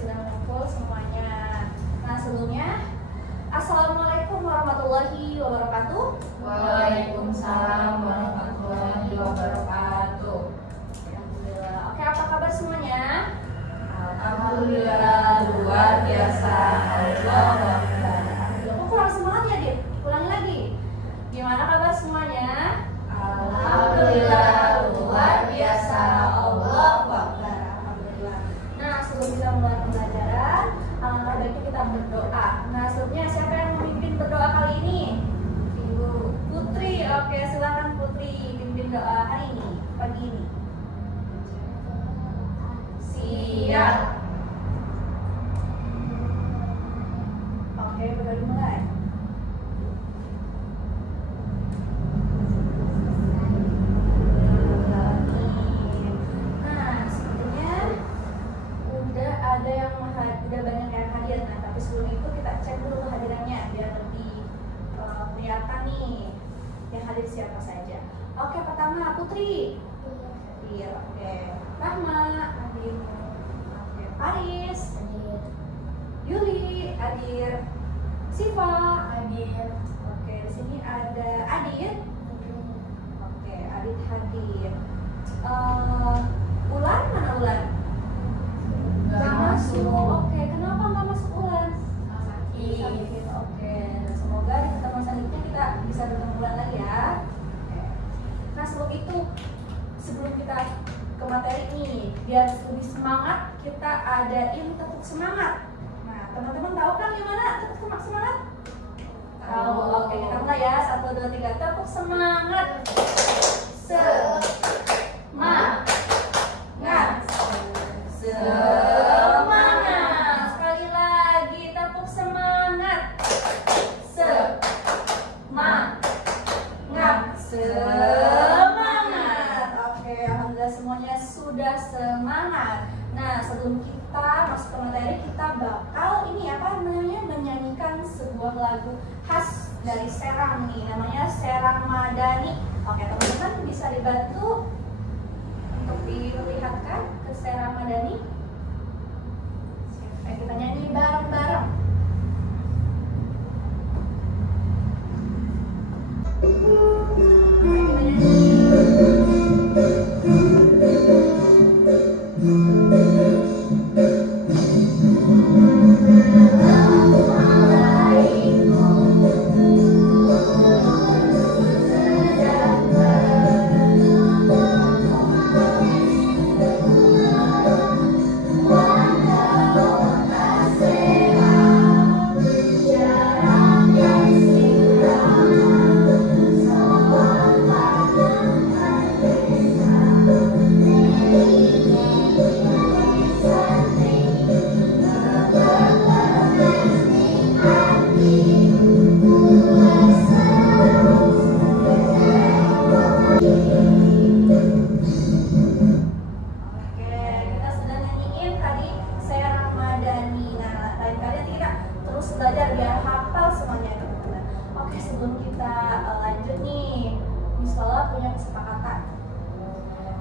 sudah ngumpul semuanya. Nah, sebelumnya Assalamualaikum warahmatullahi wabarakatuh. Waalaikumsalam warahmatullahi wabarakatuh. Alhamdulillah. Oke, apa kabar semuanya? Alhamdulillah luar biasa. Kok kurang semangat ya, Dit? Ulangi lagi. Gimana kabar semuanya? Alhamdulillah luar biasa. Allahu Akbar. Alhamdulillah. Nah, sebelum kita mulai pembelajaran, alangkah baiknya kita berdoa. Nah, sebelumnya siapa yang memimpin berdoa kali ini? Ibu Putri. Oke, silakan Putri pimpin doa hari ini, pagi ini. Siap. Oke, udah dimulai. Nah, sebetulnya udah ada yang udah banyak yang hadir. Nah, tapi sebelum itu kita cek dulu kehadirannya biar lebih kelihatan nih yang hadir siapa saja. Oke, pertama Putri. Hadir. Oke. Rahma hadir. Oke, Paris hadir. Yuli hadir. Siva hadir. Oke, di sini ada Adit. Oke, Adit hadir. Ulan mana Ulan? Gak masuk. Oke, kenapa nggak masuk Ulan? Sakit. Oke, semoga di pertemuan selanjutnya kita bisa bertemu Ulan lagi ya. Oke. Nah, sebelum kita ke materi ini, biar lebih semangat, kita adain tepuk semangat. Nah, teman-teman tahu kan gimana tepuk semangat? Tahu. Oke, kita mulai ya. 1, 2, 3, tepuk semangat. Semangat. Semangat. Sekali lagi tepuk semangat. Semangat. Oke, alhamdulillah semuanya sudah semangat. Nah, sebelum kita masuk ke materi, kita bakal menyanyikan sebuah lagu khas dari Serang nih, namanya Serang Madani. Oke, teman-teman bisa dibantu untuk diperlihatkan ke Serang Madani. Oke, kita nyanyi bareng-bareng.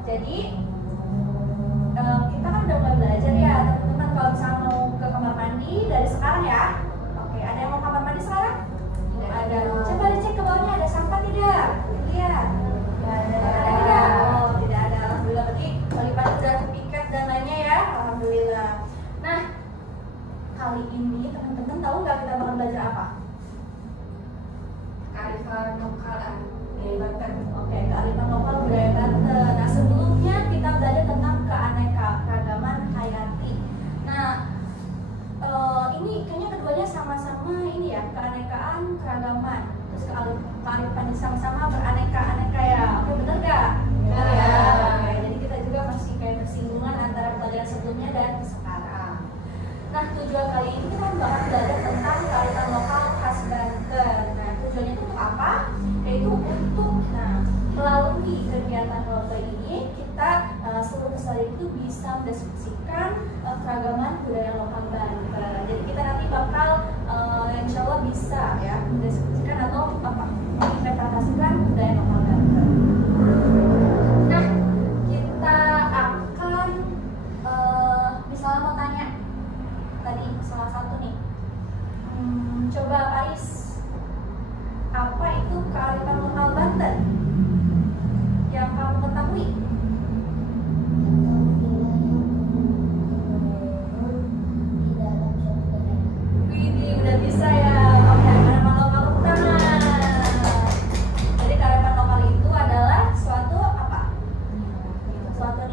Jadi kita kan udah mulai belajar ya teman-teman. Kalau misalnya mau ke kamar mandi dari sekarang ya. Oke, ada yang mau kamar mandi sekarang? Ada. Coba dicek ke bawahnya ada sampah tidak? Lihat. Ada. Oh, tidak ada. Alhamdulillah. Berarti Olipan sudah piket dan lainnya ya. Alhamdulillah. Nah, kali ini teman-teman tahu nggak kita bakal belajar apa? Kearifan lokal budaya Banten. Oke, kearifan lokal budaya Banten. Nah, sebelumnya kita belajar tentang keanekaragaman hayati. Nah, ini kayaknya keduanya sama-sama ini ya, keanekaan, keragaman. Terus kearifan sama-sama beraneka-aneka ya. Oke, bener gak? Bener ya. Oke, jadi kita juga masih kayak bersinggungan antara pelajaran sebelumnya dan sekarang. Nah, tujuan kali ini kita bakal belajar tentang kearifan lokal khas Banten. Nah, tujuannya itu untuk apa? Yaitu untuk melalui kegiatan lomba ini kita seluruh peserta itu bisa mendeskripsikan keragaman budaya lokal Banten. Jadi kita nanti bakal insya Allah bisa ya mendeskripsikan atau menginterpretasikan budaya lokal Banten. Nah, kita akan misalnya mau tanya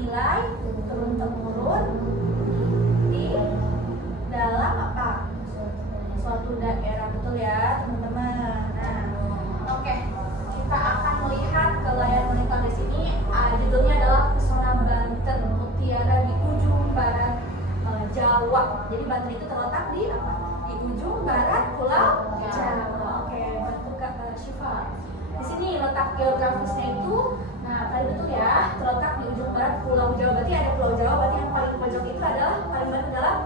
nilai turun temurun di dalam apa? Suatu daerah, betul ya teman-teman. Nah, oke, kita akan melihat ke layar monitor di sini. Judulnya adalah Pesona Banten, Mutiara di ujung barat Jawa. Jadi Banten itu terletak di apa? Di ujung barat Pulau Jawa. Oke, bantu Kak Syifa. Di sini letak geografisnya itu, nah tadi betul ya, terletak di ujung barat Pulau Jawa. Berarti ada Pulau Jawa, berarti yang paling pojok itu adalah paling bantu adalah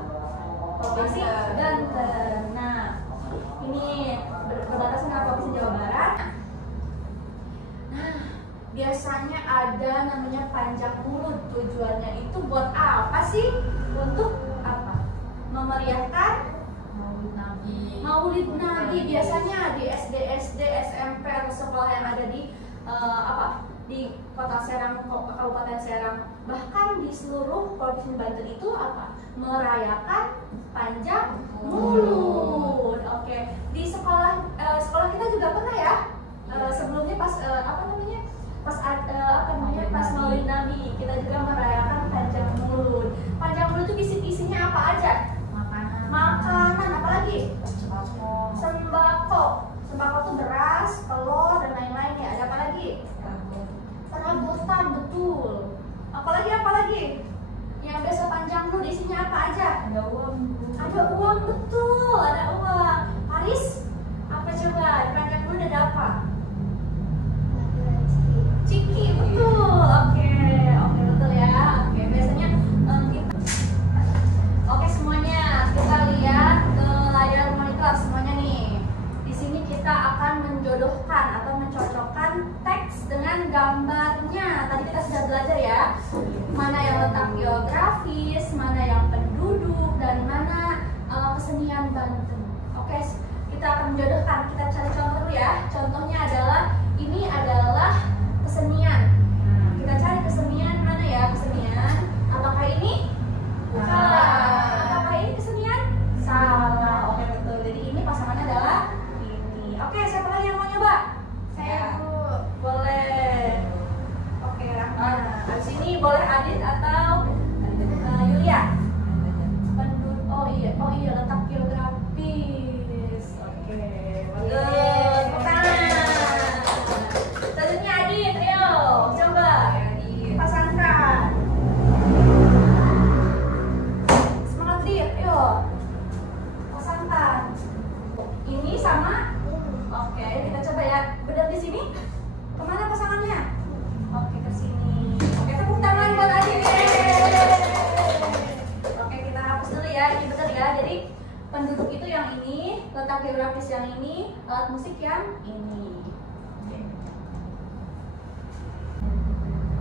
Provinsi Banten. Nah, ini berbatasan dengan Provinsi Jawa Barat. Nah, biasanya ada namanya panjang mulut. Tujuannya itu buat apa sih? Untuk apa? Memeriahkan Maulid Nabi. Biasanya di SD, SMP atau sekolah yang ada di di Kota Serang, Kabupaten Serang, bahkan di seluruh Provinsi Banten itu apa? Merayakan panjang mulut. Oke, di sekolah kita juga pernah ya. Sebelumnya pas pas Maulid Nabi kita juga merayakan panjang mulut. Panjang mulut itu isinya apa aja? Makanan, apalagi? Sembako. Sembako itu beras, telur dan lain-lain ya. Ada apa lagi? Perabotan, betul. Apalagi? Yang biasa panjang mulut isinya apa aja? Ada uang, betul. Ada uang. Paris, apa coba? Di panjang mulut ada apa? Ciki, betul. Oke, betul ya. Oke, biasanya Oke, semuanya kita lihat ke layar monitor semuanya nih. Di sini kita akan menjodohkan atau mencocokkan teks dengan gambarnya. Tadi kita sudah belajar ya, mana yang letak geografis, mana yang penduduk, dan mana kesenian Banten. Oke, kita akan menjodohkan. Kita cari contoh dulu ya. Contohnya adalah ini adalah kesenian. Nah, kita cari kesenian mana ya? Kesenian. Apakah ini? Apakah ini kesenian? Salah. Oke, betul. Jadi ini pasangannya adalah ini. Oke, siapa lagi yang mau nyoba? Saya, Bu. Boleh. Oke, Rahma. Habis ini boleh Adit atau Yulia? Oh iya, letak geografis. Oke, bagus. Tepuk tangan. Selanjutnya Adit, ayo coba pasangkan. Semangat Adit, ayo pasangkan. Ini sama. Oke, kita coba ya. Benar di sini? Kemana pasangannya? Oke, ke sini. Oke, tepuk tangan buat Adit. Oke, kita hapus dulu ya. Ini benar ya. Jadi penduduk itu yang ini, letak geografis yang ini, alat musik yang ini.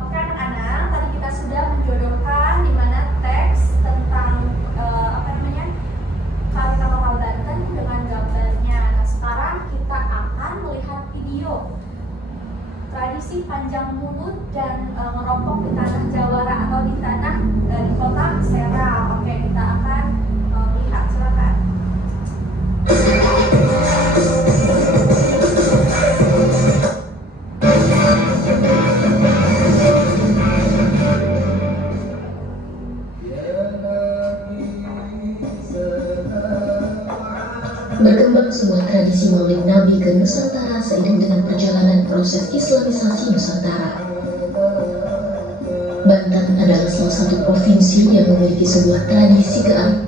Oke anak-anak, tadi kita sudah menjodohkan di mana teks tentang kearifan lokal Banten dengan gambarnya. Nah, sekarang kita akan melihat video tradisi panjang mulut dan ngerompok di tanah Jawara atau di tanah di kota Serang. Oke, kita akan lihat, silakan. Berkembang sebuah tradisi Maulid Nabi ke Nusantara seiring dengan perjalanan proses Islamisasi Nusantara. Banten adalah salah satu provinsi yang memiliki sebuah tradisi kearifan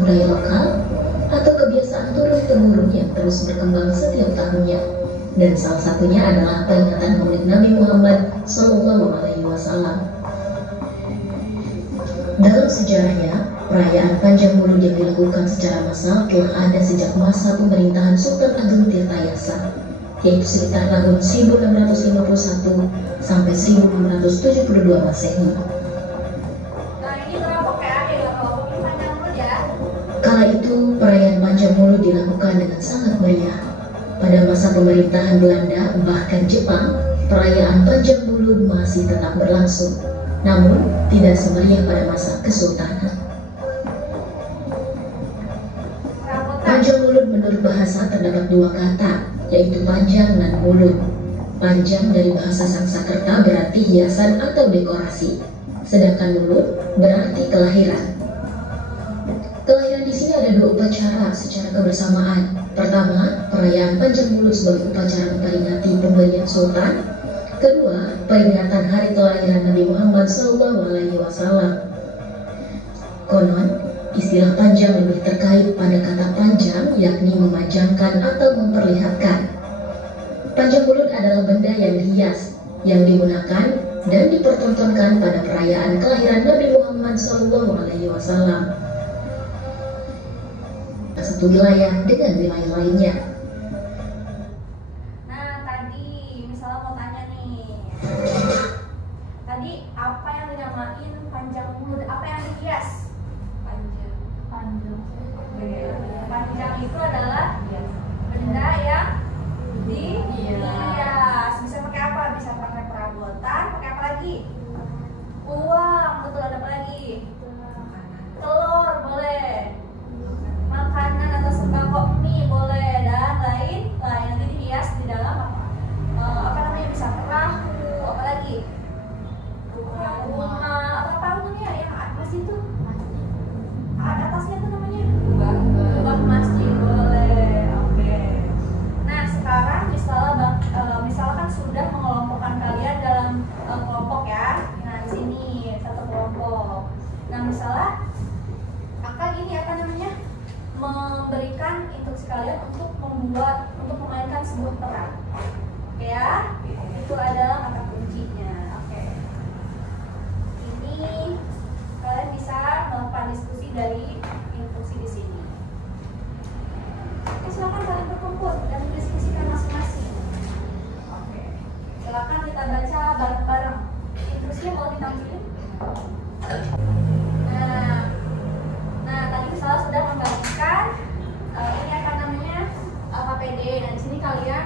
budaya lokal atau kebiasaan turun-temurun yang terus berkembang setiap tahunnya. Dan salah satunya adalah peringatan Maulid Nabi Muhammad SAW. Dalam sejarahnya, perayaan Panjang Mulut yang dilakukan secara massal telah ada sejak masa pemerintahan Sultan Agung Tirtayasa, yaitu sekitar tahun 1651 sampai 1672 Masehi. Nah, ini kelompok ya, kelompok ini Panjang Mulut ya. Kala itu, perayaan Panjang Mulut dilakukan dengan sangat meriah. Pada masa pemerintahan Belanda, bahkan Jepang, perayaan Panjang Mulut masih tetap berlangsung, namun tidak semeriah pada masa Kesultanan. Panjang mulut menurut bahasa terdapat dua kata, yaitu panjang dan mulut. Panjang dari bahasa Sanskerta berarti hiasan atau dekorasi, sedangkan mulut berarti kelahiran. Kelahiran di sini ada dua upacara secara kebersamaan. Pertama, perayaan Panjang Mulut sebagai upacara memperingati pemberian sultan. Kedua, peringatan hari kelahiran Nabi Muhammad SAW. Konon, istilah panjang lebih terkait pada kata panjang, yakni memanjangkan atau memperlihatkan. Panjang mulut adalah benda yang dihias, yang digunakan dan dipertontonkan pada perayaan kelahiran Nabi Muhammad SAW. Satu wilayah dengan wilayah lainnya. Nah, tadi misalnya mau tanya nih. Tadi apa yang dinamain panjang mulut? Apa yang dihias? Panjang itu adalah benda yang dihias. Bisa pakai apa? Bisa pakai perabotan, pakai apa lagi? Uang, betul. Ada apa lagi? Telur boleh, makanan atau sembako mie boleh, dan lain nanti dihias di dalam apa namanya, bisa perahu, apa lagi, rumah apa namanya yang atas itu, atasnya itu namanya kubah masjid boleh. Oke. Nah sekarang misalkan sudah mengelompokkan kalian dalam kelompok ya. Nah di sini satu kelompok. Nah misalnya memberikan instruksi kalian untuk memainkan sebuah peran. Oke ya, itu adalah kata kuncinya. Oke. Ini kalian bisa melakukan diskusi dari instruksi di sini. Oke, silakan kalian berkumpul dan mendiskusikan masing-masing. Oke. Silakan kita baca bareng-bareng. Instruksinya mau ditampilin? Nah, tadi misalnya sudah membagikan ini apa namanya KPD, dan di sini kalian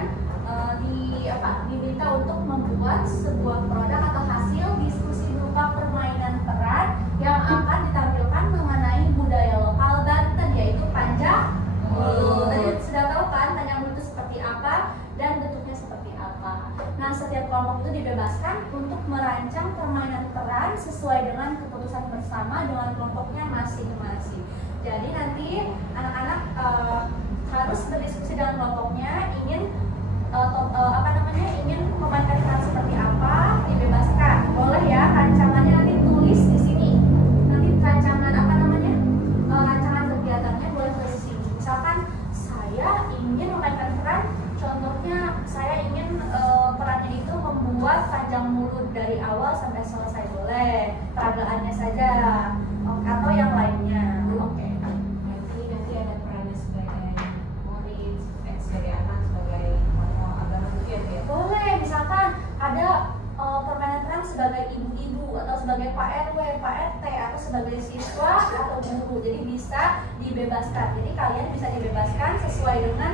diminta untuk membuat sebuah produk atau hasil diskusi berupa permainan peran yang akan ditampilkan mengenai budaya lokal Banten, yaitu panjang mulut. Tadi sudah tahu kan panjang mulut itu seperti apa dan bentuknya seperti apa. Nah, setiap kelompok itu dibebaskan untuk merancang permainan peran sesuai dengan keputusan bersama dengan kelompoknya masing-masing. Jadi nanti anak-anak harus berdiskusi dengan kelompoknya, ingin ingin memainkan peran seperti apa, dibebaskan. Boleh ya, rancangannya nanti tulis di sini. Nanti rancangan rancangan kegiatannya boleh tulis di sini. Misalkan saya ingin memainkan peran, contohnya saya ingin perannya itu membuat panjang mulut dari awal sampai selesai, boleh. Peragaannya saja, atau yang lainnya. Oke. Nanti ada perannya sebagai murid, sebagai anak, sebagai tokoh agama gitu ya? Boleh, misalkan ada permainan peran sebagai ibu-ibu atau sebagai Pak RW, Pak RT, atau sebagai siswa atau guru. Jadi bisa dibebaskan. Jadi kalian bisa dibebaskan sesuai dengan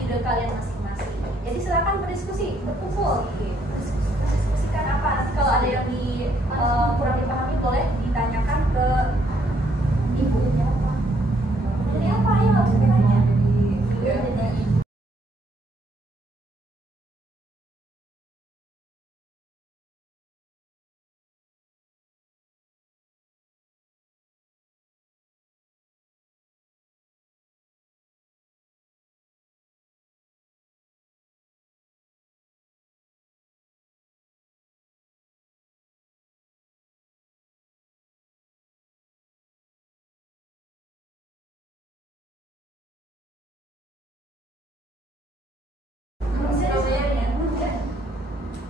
ide kalian masing-masing. Jadi silakan berdiskusi, berkumpul. Diskusikan apa? Nanti kalau ada yang kurang dipahami boleh ditanyakan ke ibunya apa. Jadi apa? Ayo harus ditanya.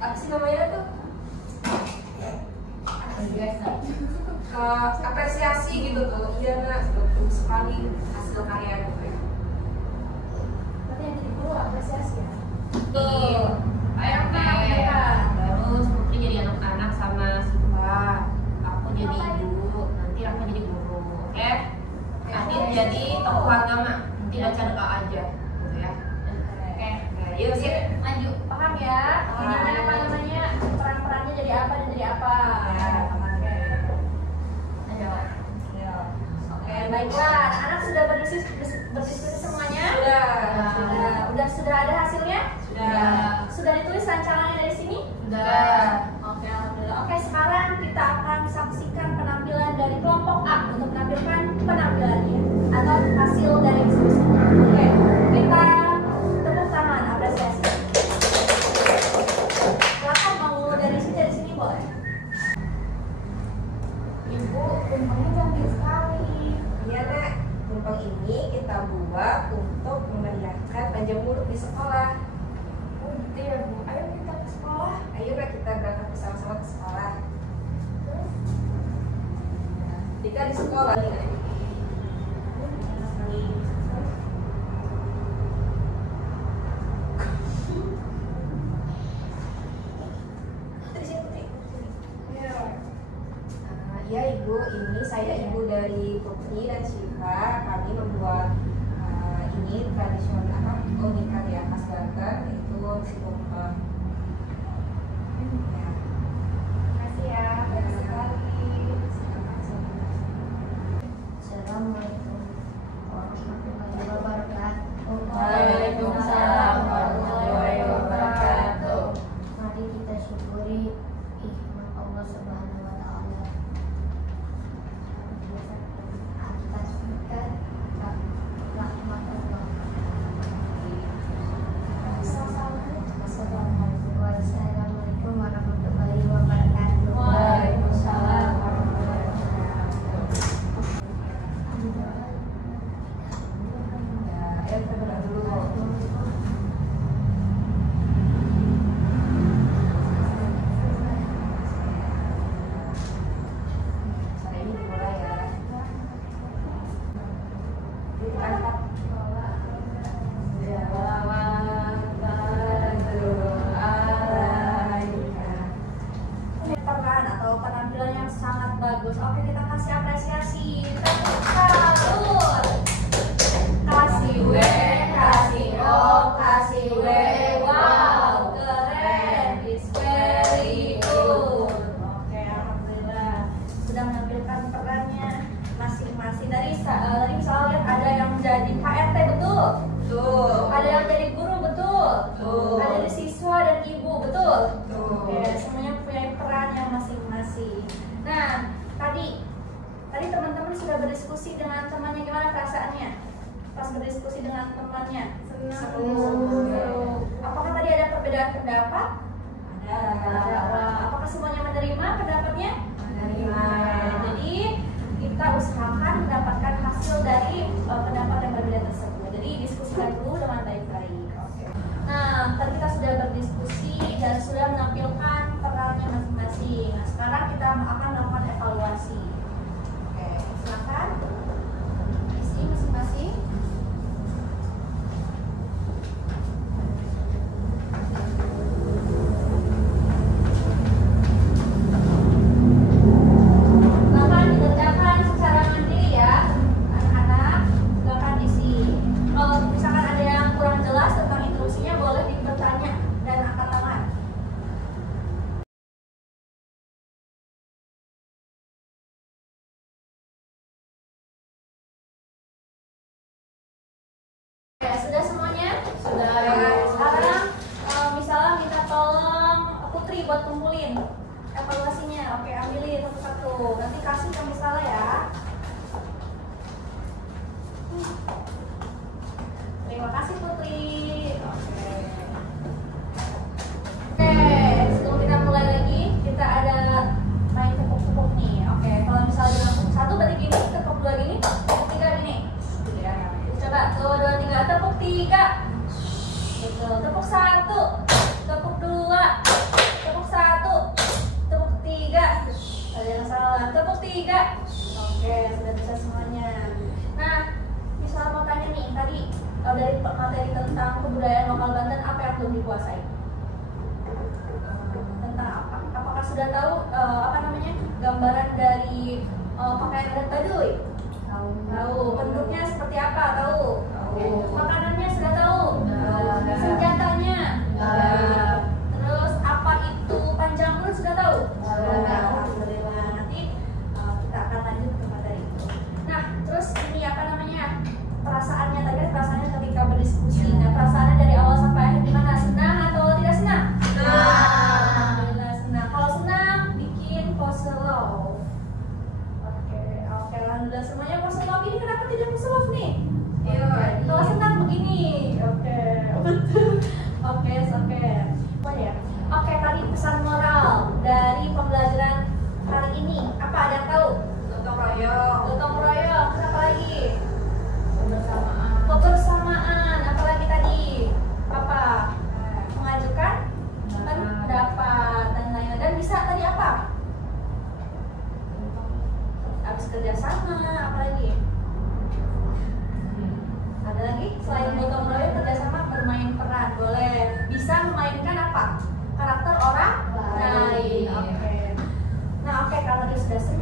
Apa sih namanya tuh? Apresiasi gitu tuh, iya nggak sekali hasil karya gitu ya. Berarti yang jadi guru apresiasi ya? Iya. Terus Putri jadi anak-anak sama Siva, aku jadi ibu, nanti aku jadi guru, oke? Adit jadi tokoh agama, nanti baca doa aja, gitu ya. Oke, yuk sih. Lanjut, paham ya? Ini peran-perannya jadi apa dan jadi apa? Oke, baiklah. Anak-anak sudah berdiskusi semuanya? Sudah. Sudah ada hasilnya? Sudah. Sudah ditulis tumpengnya cantik sekali. Iya nak, tumpeng ini kita buat untuk memeriahkan panjang mulut di sekolah. Oh gitu ya Bu. Ayo kita ke sekolah. Ayo nak kita berangkat bersama-sama ke sekolah. Jika di sekolah ya Ibu, ini saya ibu dari Putri dan Syifa. Kami membuat ini tradisional keunikan ya khas Banten, yaitu si tumpeng. Ya. Makasih ya. Baik sekali. Assalamualaikum warahmatullahi wabarakatuh. Waalaikumsalam warahmatullahi wabarakatuh. Mari kita syukuri nikmat Allah Subhanahu wa taala atas berkat rahmat Allah. Wassalamualaikum warahmatullahi wabarakatuh. Waalaikumsalam warahmatullahi wabarakatuh. Ya, ayo kita berdoa dulu. Acara ini dimulai ya. Diangkat. Peran atau penampilan yang sangat bagus. Oke, kita kasih apresiasi. Tepuk tangan. Kasih W, kasih O, kasih W. Wow, keren. It's very good. Oke, alhamdulillah sudah menampilkan perannya masing-masing. Tadi misalnya lihat ada yang jadi Pak RT, betul? Tuh. Ada yang jadi guru, betul? Betul. Ada jadi siswa dan ibu, betul? Betul. Oke, semuanya punya peran yang masing-masing. Nah, tadi teman-teman sudah berdiskusi dengan temannya, gimana perasaannya? Pas berdiskusi dengan temannya? Senang. Apakah tadi ada perbedaan pendapat? Ada. Apakah semuanya menerima pendapatnya? Menerima. Jadi kita usahakan mendapatkan hasil dari pendapat yang berbeda tersebut. Jadi diskusikan dulu dengan baik-baik. Oke. Nah, tadi kita sudah berdiskusi dan sudah menampilkan perannya masing-masing. Nah, sekarang kita akan melakukan evaluasi. Oke, silakan isi masing-masing. Silakan dikerjakan secara mandiri ya, anak-anak. Silakan isi. Kalau misalkan ada yang kurang jelas tentang instruksinya, boleh bertanya dan angkat tangan. Oke, sudah semuanya? Sudah. Sekarang misalnya minta tolong Putri buat kumpulin evaluasinya. Oke, ambilin satu-satu. Nanti kasih ke misalnya ya. Terima kasih Putri. Oke. Sebelum kita mulai lagi, kita ada main tepuk-tepuk nih. Oke, kalau misalnya bilang tepuk satu berarti gini, tepuk dua gini, tepuk tiga gini. Ya. Coba, tuh, dua, tiga, tepuk tiga. Gitu, tepuk satu, tepuk dua, tepuk satu, tepuk tiga. Ada yang salah, tepuk tiga. Oke, sudah bisa semuanya. Nah, misalnya mau tanya nih, tadi dari materi tentang kebudayaan lokal Banten, apa yang belum dikuasai? Tentang apa? Apakah sudah tahu gambaran dari pakaian adat Baduy? Tahu. Bentuknya seperti apa? Tahu. Makanannya sudah tahu. Senjatanya. Terus apa itu panjang mulut sudah tahu? Alhamdulillah. Nanti kita akan lanjut ke materi itu. Nah, terus ini perasaannya tadi kan perasaannya ketika berdiskusi. Nah, perasaannya dari awal sampai akhir gimana? Senang atau tidak senang? Alhamdulillah senang. Kalau senang bikin pose love. Oke, alhamdulillah semuanya pose love. Ini kenapa tidak pose love nih? Kalau senang begini. Oke, betul. Oke. sudah senang